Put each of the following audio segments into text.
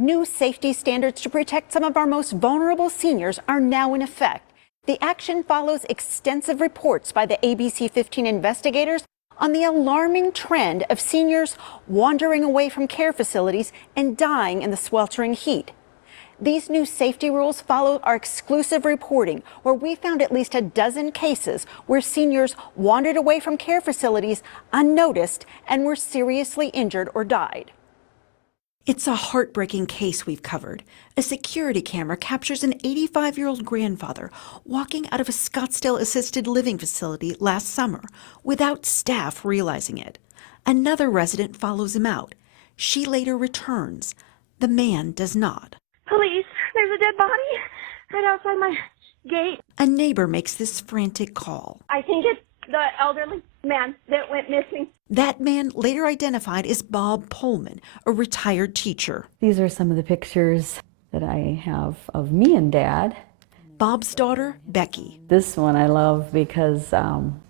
New safety standards to protect some of our most vulnerable seniors are now in effect. The action follows extensive reports by the ABC 15 investigators on the alarming trend of seniors wandering away from care facilities and dying in the sweltering heat. These new safety rules follow our exclusive reporting, where we found at least a dozen cases where seniors wandered away from care facilities unnoticed and were seriously injured or died. It's a heartbreaking case we've covered. A security camera captures an 85-year-old grandfather walking out of a Scottsdale assisted living facility last summer without staff realizing it. Another resident follows him out. She later returns. The man does not. Police, there's a dead body right outside my gate. A neighbor makes this frantic call. I think it's the elderly man that went missing. That man later identified as Bob Pullman, a retired teacher. These are some of the pictures that I have of me and Dad. Bob's daughter, Becky. This one I love because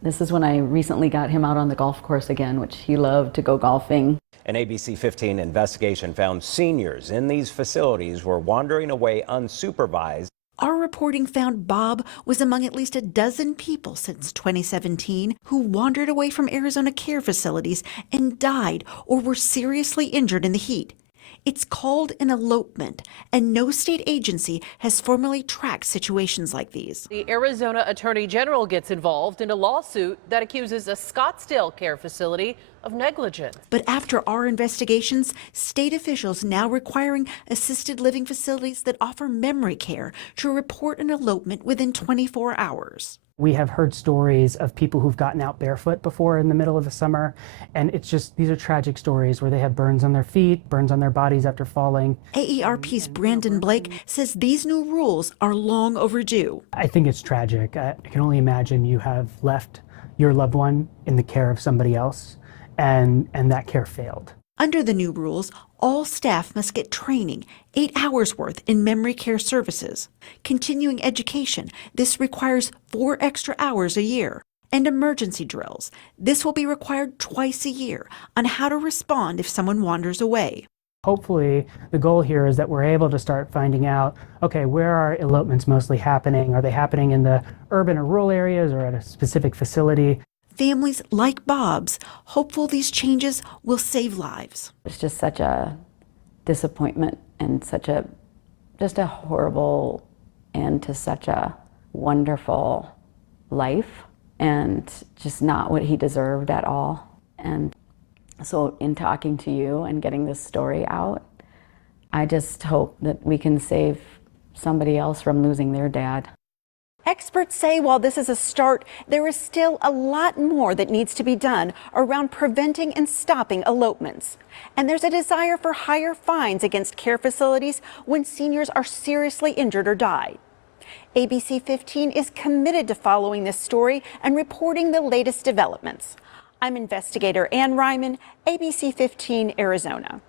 this is when I recently got him out on the golf course again, which he loved to go golfing. An ABC 15 investigation found seniors in these facilities were wandering away unsupervised. Our reporting found Bob was among at least a dozen people since 2017 who wandered away from Arizona care facilities and died or were seriously injured in the heat. It's called an elopement, and no state agency has formally tracked situations like these. The Arizona Attorney General gets involved in a lawsuit that accuses a Scottsdale care facility of negligence. But after our investigations, state officials now requiring assisted living facilities that offer memory care to report an elopement within 24 hours. We have heard stories of people who've gotten out barefoot before in the middle of the summer, and it's just, these are tragic stories where they have burns on their feet, burns on their bodies after falling. AERP's Brandon Blake says these new rules are long overdue. I think it's tragic. I can only imagine you have left your loved one in the care of somebody else, and that care failed. Under the new rules, all staff must get training, 8 hours worth in memory care services. Continuing education, this requires 4 extra hours a year. And emergency drills. This will be required twice a year on how to respond if someone wanders away. Hopefully, the goal here is that we're able to start finding out, okay, where are elopements mostly happening? Are they happening in the urban or rural areas or at a specific facility? Families like Bob's hopeful these changes will save lives. It's just such a disappointment and just a horrible end to such a wonderful life, and just not what he deserved at all. And so in talking to you and getting this story out, I just hope that we can save somebody else from losing their dad. Experts say while this is a start, there is still a lot more that needs to be done around preventing and stopping elopements. And there's a desire for higher fines against care facilities when seniors are seriously injured or die. ABC 15 is committed to following this story and reporting the latest developments. I'm investigator Ann Ryman, ABC 15, Arizona.